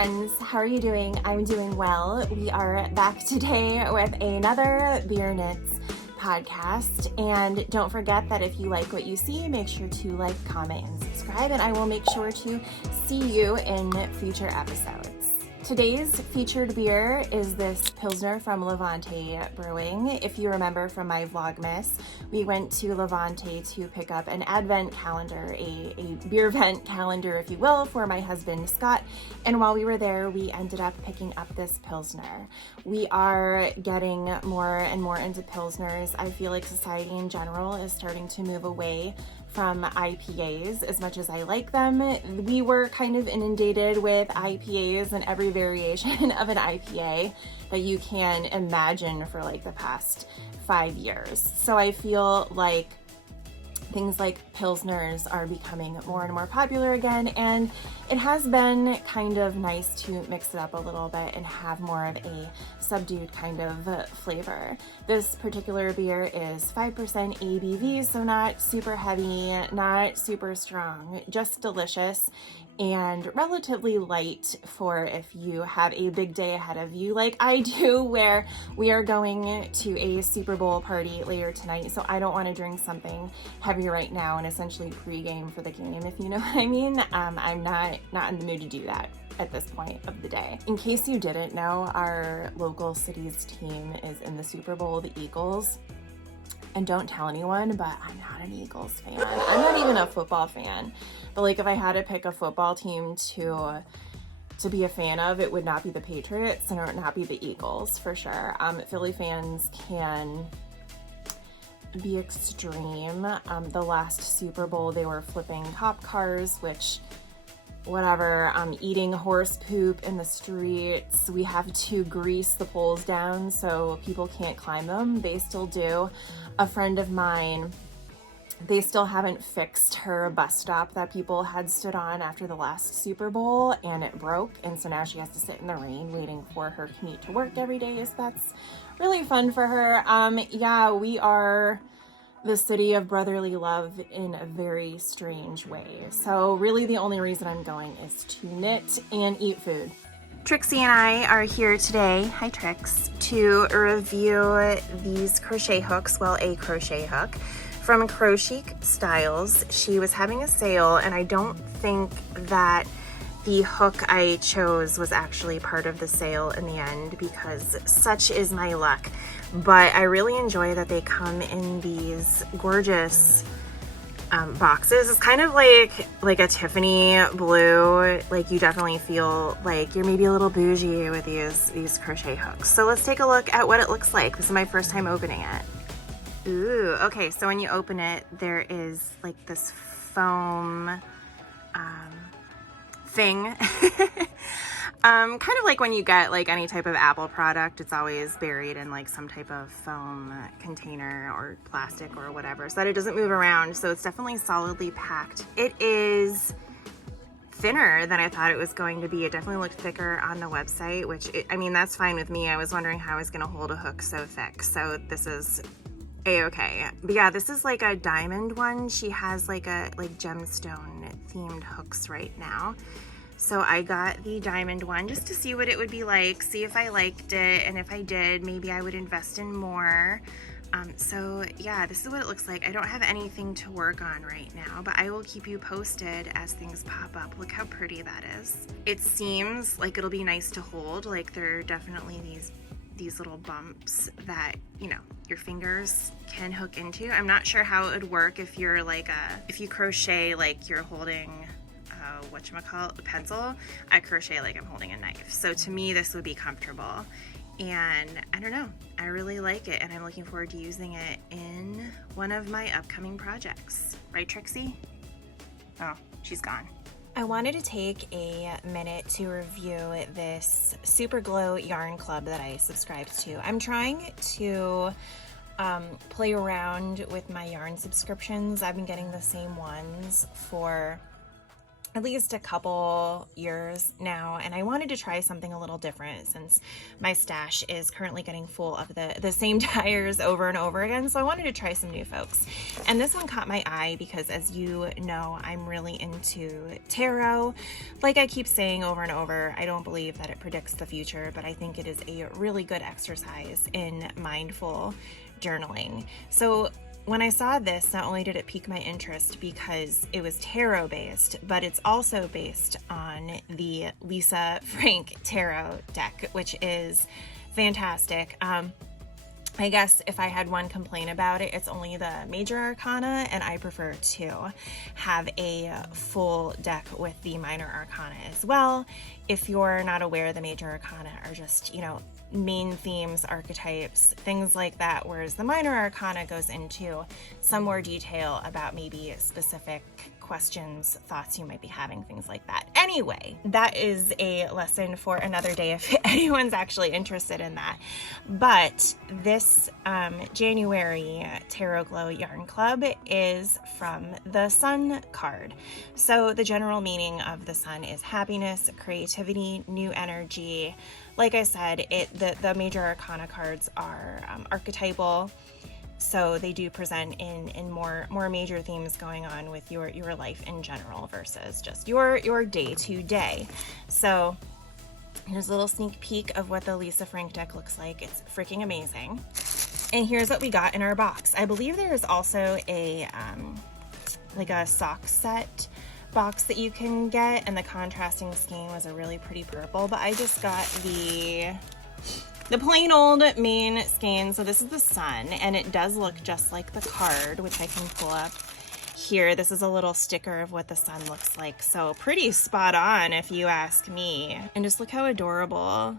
friends, how are you doing? I'm doing well. We are back today with another Beer Knits podcast, and don't forget that if you like what you see, make sure to like, comment, and subscribe, and I will make sure to see you in future episodes. Today's featured beer is this Pilsner from Levante Brewing. If you remember from my Vlogmas, we went to Levante to pick up an advent calendar, a beer vent calendar, if you will, for my husband Scott. And while we were there, we ended up picking up this Pilsner. We are getting more and more into Pilsners. I feel like society in general is starting to move away from IPAs. As much as I like them, we were kind of inundated with IPAs and every variation of an IPA that you can imagine for like the past 5 years. So I feel like things like Pilsners are becoming more and more popular again, and it has been kind of nice to mix it up a little bit and have more of a subdued kind of flavor. This particular beer is 5% ABV, so not super heavy, not super strong, just delicious and relatively light for if you have a big day ahead of you like I do, where we are going to a Super Bowl party later tonight, so I don't want to drink something heavy right now and essentially pre-game for the game, if you know what I mean. I'm not in the mood to do that at this point of the day. In case you didn't know, our local city's team is in the Super Bowl, the Eagles. And don't tell anyone, but I'm not an Eagles fan. I'm not even a football fan. But like if I had to pick a football team to be a fan of, it would not be the Patriots and it would not be the Eagles for sure. Philly fans can be extreme. The last Super Bowl, they were flipping cop cars, which whatever, eating horse poop in the streets. We have to grease the poles down so people can't climb them. They still do. A friend of mine, they still haven't fixed her bus stop that people had stood on after the last Super Bowl, and it broke, and so now she has to sit in the rain waiting for her commute to work every day, so that's really fun for her. Yeah, we are the city of brotherly love in a very strange way. So really the only reason I'm going is to knit and eat food. Trixie and I are here today, hi Trix, to review these crochet hooks, well, a crochet hook from Crochet Styles. She was having a sale, and I don't think that the hook I chose was actually part of the sale in the end, because such is my luck. But I really enjoy that they come in these gorgeous boxes. It's kind of like a Tiffany blue. Like you definitely feel like you're maybe a little bougie with these crochet hooks. So let's take a look at what it looks like. This is my first time opening it. Ooh, okay, so when you open it, there is like this foam thing. Kind of like when you get like any type of Apple product, it's always buried in like some type of foam container or plastic or whatever, so that it doesn't move around. So it's definitely solidly packed. It is thinner than I thought it was going to be. It definitely looked thicker on the website, which I mean, that's fine with me. I was wondering how I was going to hold a hook so thick, so this is a-okay. But yeah, this is like a diamond one. She has like gemstone themed hooks right now. So I got the diamond one just to see what it would be like, see if I liked it, and if I did, maybe I would invest in more. So yeah, this is what it looks like. I don't have anything to work on right now, but I will keep you posted as things pop up. Look how pretty that is. It seems like it'll be nice to hold. Like there are definitely these little bumps that, you know, your fingers can hook into. I'm not sure how it would work if you're like if you crochet like you're holding whatchamacallit, a pencil. I crochet like I'm holding a knife. So to me, this would be comfortable. And I don't know, I really like it, and I'm looking forward to using it in one of my upcoming projects. Right, Trixie? Oh, she's gone. I wanted to take a minute to review this Super Glow Yarn Club that I subscribed to. I'm trying to play around with my yarn subscriptions. I've been getting the same ones for at least a couple years now, and I wanted to try something a little different since my stash is currently getting full of the same tires over and over again. So I wanted to try some new folks, and this one caught my eye because, as you know, I'm really into tarot. Like I keep saying over and over, I don't believe that it predicts the future, but I think it is a really good exercise in mindful journaling. So when I saw this, not only did it pique my interest because it was tarot based, but it's also based on the Lisa Frank tarot deck, which is fantastic. I guess if I had one complaint about it, it's only the major arcana, and I prefer to have a full deck with the minor arcana as well. If you're not aware, the major arcana are just, you know, main themes, archetypes, things like that, whereas the minor arcana goes into some more detail about maybe specific questions, thoughts you might be having, things like that. Anyway, that is a lesson for another day if anyone's actually interested in that. But this January Tarot Glow Yarn Club is from the Sun card. So the general meaning of the Sun is happiness, creativity, new energy. Like I said, the major arcana cards are archetypal, so they do present in more major themes going on with your life in general versus just your day to day. So here's a little sneak peek of what the Lisa Frank deck looks like. It's freaking amazing. And here's what we got in our box. I believe there's also a like a sock set box that you can get, and the contrasting scheme was a really pretty purple, but I just got the plain old main skein. So this is the Sun, and it does look just like the card, which I can pull up here. This is a little sticker of what the Sun looks like, so pretty spot on if you ask me. And just look how adorable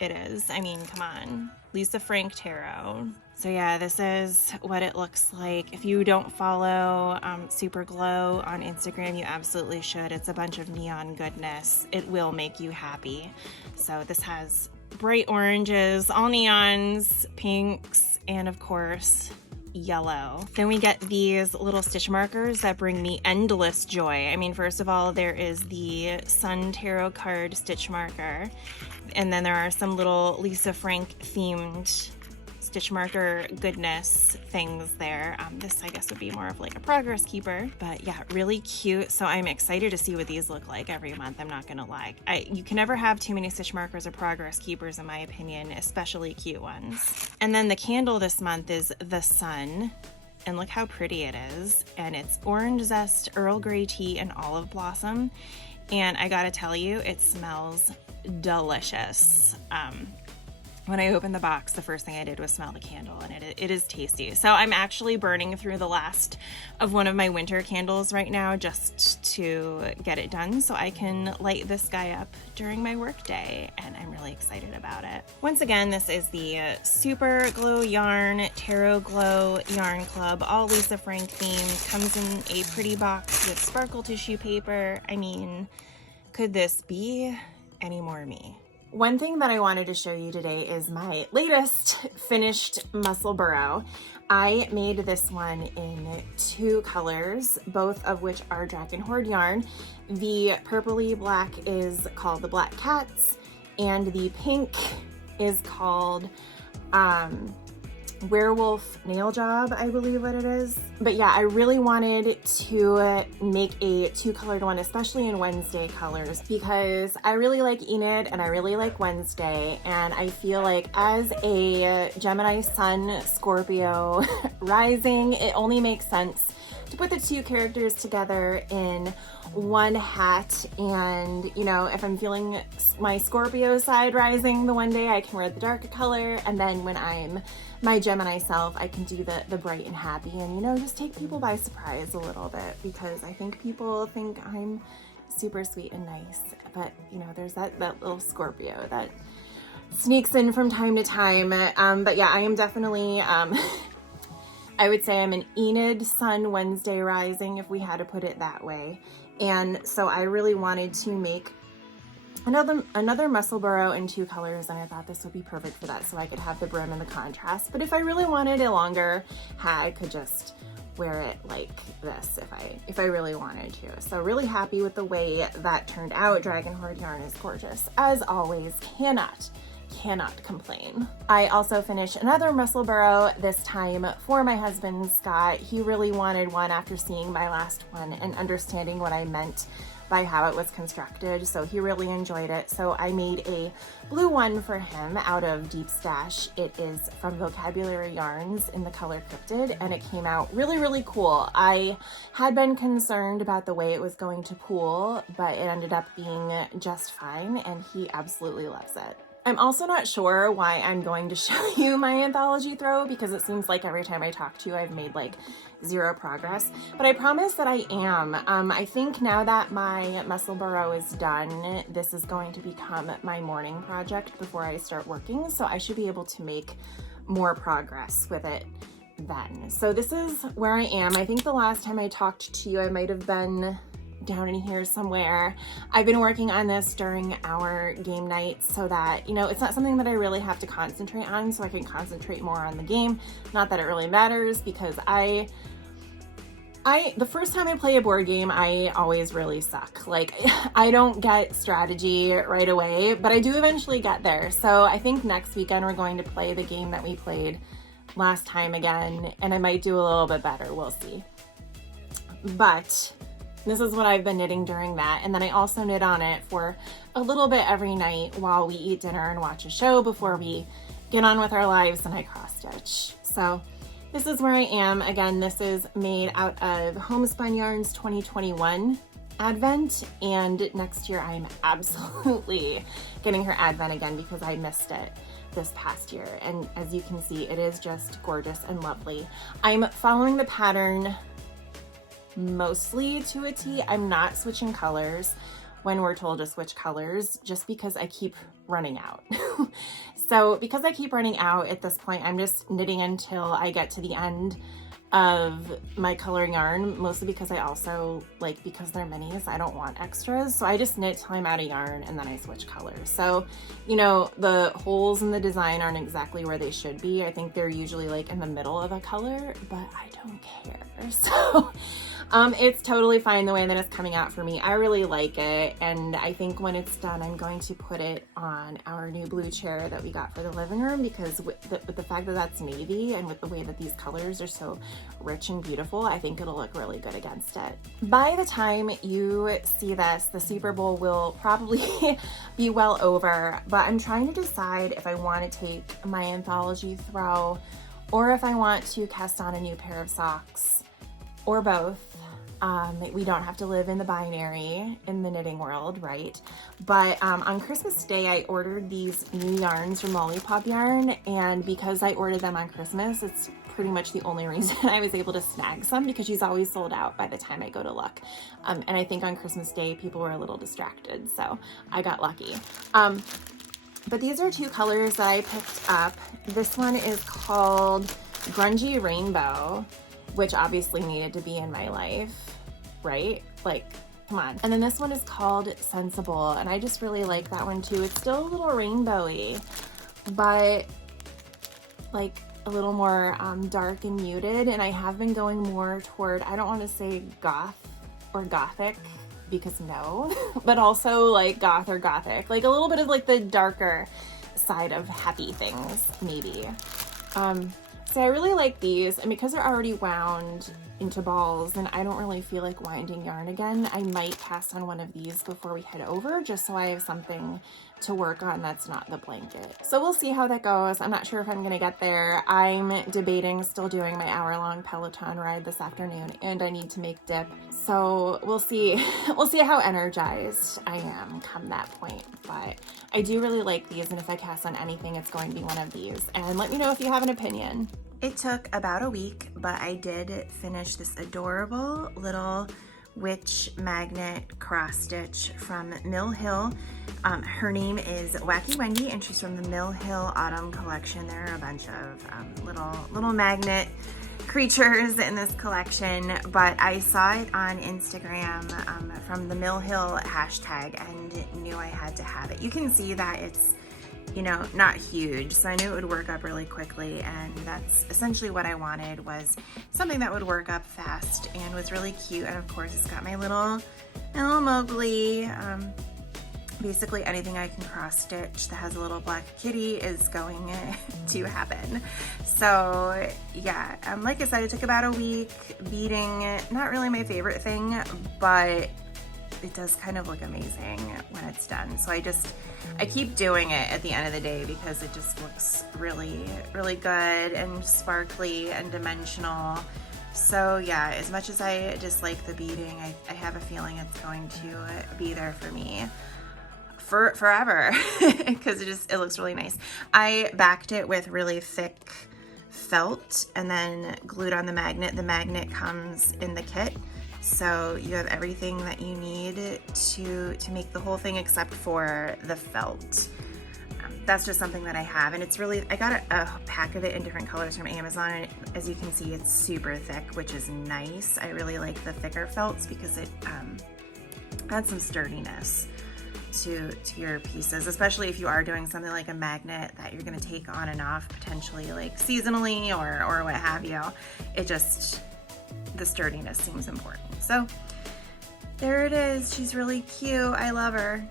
it is. I mean, come on, Lisa Frank Tarot. So yeah, this is what it looks like. If you don't follow Super Glow on Instagram, you absolutely should. It's a bunch of neon goodness. It will make you happy. So this has bright oranges, all neons, pinks, and of course, yellow. Then we get these little stitch markers that bring me endless joy. I mean, first of all, there is the Sun Tarot card stitch marker, and then there are some little Lisa Frank themed stitch marker goodness things there. This I guess would be more of like a progress keeper, but yeah, really cute. So I'm excited to see what these look like every month. I'm not gonna lie. You can never have too many stitch markers or progress keepers in my opinion, especially cute ones. And then the candle this month is the Sun, and look how pretty it is. And it's orange zest, Earl Grey tea, and olive blossom. And I gotta tell you, it smells delicious. When I opened the box, the first thing I did was smell the candle, and it is tasty. So I'm actually burning through the last of one of my winter candles right now just to get it done so I can light this guy up during my work day, and I'm really excited about it. Once again, this is the Super Glow Yarn Tarot Glow Yarn Club, all Lisa Frank themed. Comes in a pretty box with sparkle tissue paper. I mean, could this be any more me? One thing that I wanted to show you today is my latest finished Musselburgh. I made this one in 2 colors, both of which are Dragon Horde yarn. The purpley black is called the Black Cats, and the pink is called Werewolf Nail Job, I believe what it is. But yeah, I really wanted to make a 2-colored one, especially in Wednesday colors, because I really like Enid and I really like Wednesday, and I feel like as a Gemini Sun Scorpio rising, it only makes sense to put the 2 characters together in one hat. And you know, if I'm feeling my Scorpio side rising the one day, I can wear the darker color, and then when I'm my Gemini self, I can do the bright and happy, and you know, just take people by surprise a little bit, because I think people think I'm super sweet and nice, but you know, there's that little Scorpio that sneaks in from time to time. But yeah, I am definitely I would say I'm an Enid Sun Wednesday rising, if we had to put it that way. And so I really wanted to make another Musselburgh in 2 colors, and I thought this would be perfect for that, so I could have the brim and the contrast. But if I really wanted a longer hat, I could just wear it like this if I really wanted to. So really happy with the way that turned out. Dragon Horde yarn is gorgeous. As always, cannot complain. I also finished another Musselburgh, this time for my husband, Scott. He really wanted one after seeing my last one and understanding what I meant by how it was constructed, so he really enjoyed it. So I made a blue one for him out of Deep Stash. It is from Vocabulary Yarns in the color Cryptid, and it came out really cool. I had been concerned about the way it was going to pool, but it ended up being just fine, and he absolutely loves it. I'm also not sure why I'm going to show you my Anthology throw, because it seems like every time I talk to you, I've made like 0 progress, but I promise that I am. I think now that my Musselburgh is done, this is going to become my morning project before I start working, so I should be able to make more progress with it then. So this is where I am. I think the last time I talked to you, I might have been down in here somewhere. I've been working on this during our game nights so that, you know, it's not something that I really have to concentrate on, so I can concentrate more on the game. Not that it really matters, because the first time I play a board game, I always really suck. Like, I don't get strategy right away, but I do eventually get there. So I think next weekend we're going to play the game that we played last time again, and I might do a little bit better. We'll see. But this is what I've been knitting during that. And then I also knit on it for a little bit every night while we eat dinner and watch a show before we get on with our lives, and I cross stitch. So this is where I am. Again, this is made out of Homespun Yarns 2021 Advent, and next year I'm absolutely getting her Advent again because I missed it this past year. And as you can see, it is just gorgeous and lovely. I'm following the pattern mostly to a T. I'm not switching colors when we're told to switch colors, just because I keep running out. So because I keep running out at this point, I'm just knitting until I get to the end of my coloring yarn, mostly because I also, like, because they're minis, I don't want extras. So I just knit till I'm out of yarn and then I switch colors. So, you know, the holes in the design aren't exactly where they should be. I think they're usually like in the middle of a color, but I don't care. So it's totally fine the way that it's coming out for me. I really like it, and I think when it's done, I'm going to put it on our new blue chair that we got for the living room, because with the fact that that's navy and with the way that these colors are so rich and beautiful, I think it'll look really good against it. By the time you see this, the Super Bowl will probably be well over, but I'm trying to decide if I want to take my Anthology throw or if I want to cast on a new pair of socks, or both. We don't have to live in the binary in the knitting world, right? But on Christmas Day, I ordered these new yarns from Lollipop Yarn, and because I ordered them on Christmas, it's pretty much the only reason I was able to snag some, because she's always sold out by the time I go to look. And I think on Christmas Day, people were a little distracted, so I got lucky. But these are 2 colors that I picked up. This one is called Grungy Rainbow, which obviously needed to be in my life, right? Like, come on. And then this one is called Sensible, and I just really like that one too. It's still a little rainbowy, but like a little more dark and muted, and I have been going more toward, I don't want to say goth or gothic, because no, but also like goth or gothic, like a little bit of like the darker side of happy things, maybe. So I really like these, and because they're already wound into balls and I don't really feel like winding yarn again, I might pass on one of these before we head over, just so I have something to work on that's not the blanket. So we'll see how that goes. I'm not sure if I'm gonna get there. I'm debating still doing my hour-long Peloton ride this afternoon, and I need to make dip. So we'll see. We'll see how energized I am come that point. But I do really like these, and if I cast on anything, it's going to be one of these. And let me know if you have an opinion. It took about a week, but I did finish this adorable little witch magnet cross stitch from Mill Hill. Her name is Wacky Wendy, and she's from the Mill Hill Autumn collection. There are a bunch of little magnet creatures in this collection, but I saw it on Instagram from the Mill Hill hashtag and knew I had to have it. You can see that it's, you know, not huge, so I knew it would work up really quickly, and that's essentially what I wanted, was something that would work up fast and was really cute. And of course it's got my little Mowgli. Basically anything I can cross stitch that has a little black kitty is going to happen. So yeah, like I said, it took about a week. Beading, not really my favorite thing, but it does kind of look amazing when it's done. So I keep doing it at the end of the day because it just looks really, really good and sparkly and dimensional. So yeah, as much as I dislike the beading, I have a feeling it's going to be there for me for forever because it looks really nice. I backed it with really thick felt and then glued on the magnet. The magnet comes in the kit, so you have everything that you need to make the whole thing except for the felt. That's just something that I have, and it's really, I got a pack of it in different colors from Amazon, and as you can see, it's super thick, which is nice. I really like the thicker felts because it adds some sturdiness to your pieces, especially if you are doing something like a magnet that you're going to take on and off potentially like seasonally or what have you. It just, the sturdiness seems important. So there it is. She's really cute. I love her.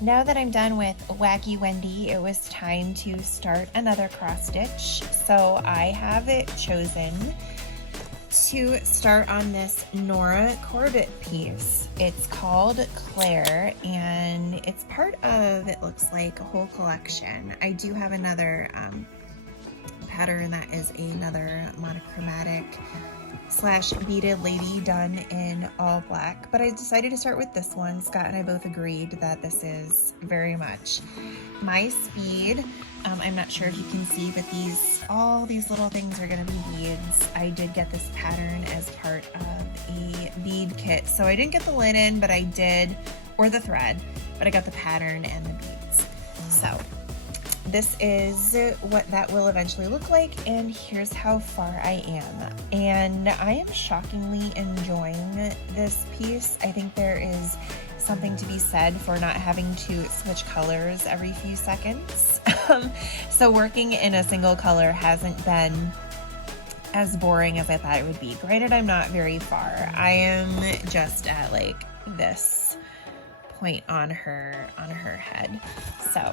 Now that I'm done with Wacky Wendy, it was time to start another cross stitch. So I have it chosen to start on this Nora Corbett piece. It's called Claire, and it's part of, it looks like, a whole collection. I do have another pattern that is another monochromatic / beaded lady done in all black, but I decided to start with this one. Scott and I both agreed that this is very much my speed. I'm not sure if you can see, but all these little things are going to be beads. I did get this pattern as part of a bead kit, so I didn't get the linen, but I did, or the thread, but I got the pattern and the beads. So this is what that will eventually look like, and here's how far I am. And I am shockingly enjoying this piece. I think there is something to be said for not having to switch colors every few seconds. So working in a single color hasn't been as boring as I thought it would be. Granted, I'm not very far. I am just at like this point on her head. So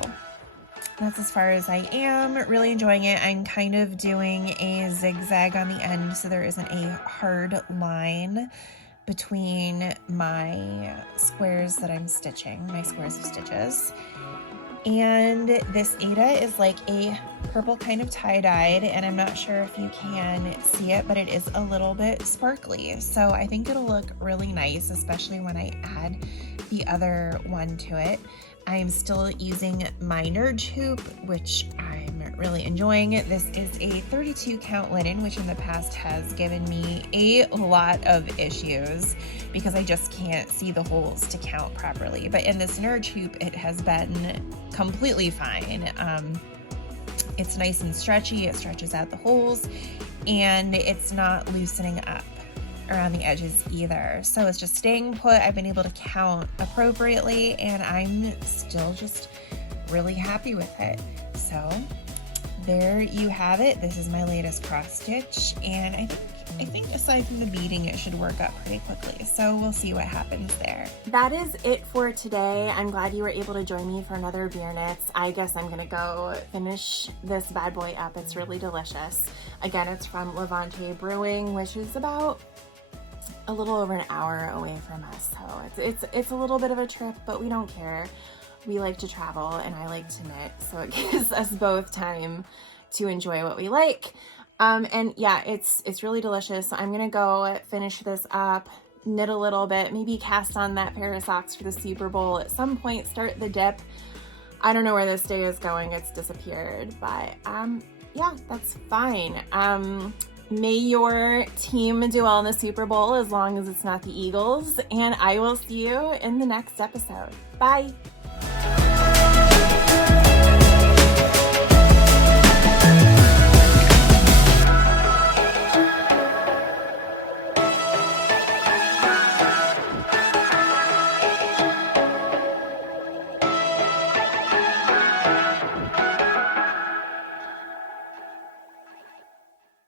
that's as far as I am. Really enjoying it. I'm kind of doing a zigzag on the end so there isn't a hard line between my squares that I'm stitching, my squares of stitches. And this Ada is like a purple kind of tie-dyed, and I'm not sure if you can see it, but it is a little bit sparkly. So I think it'll look really nice, especially when I add the other one to it. I'm still using my Nerd hoop, which I'm really enjoying. This is a 32 count linen, which in the past has given me a lot of issues because I just can't see the holes to count properly. But in this Nerd hoop, it has been completely fine. It's nice and stretchy, it stretches out the holes, and it's not loosening up around the edges either. So it's just staying put. I've been able to count appropriately, and I'm still just really happy with it. So there you have it. This is my latest cross stitch, and I think aside from the beading, it should work up pretty quickly. So we'll see what happens there. That is it for today. I'm glad you were able to join me for another Beer Knits. I guess I'm gonna go finish this bad boy up. It's really delicious. Again, it's from Levante Brewing, which is about a little over an hour away from us. So it's a little bit of a trip, but we don't care. We like to travel and I like to knit, so it gives us both time to enjoy what we like. And yeah, it's really delicious. So I'm gonna go finish this up, knit a little bit, maybe cast on that pair of socks for the Super Bowl at some point, start the dip. I don't know where this day is going, it's disappeared, but yeah, that's fine. May your team do well in the Super Bowl as long as it's not the Eagles, and I will see you in the next episode. Bye.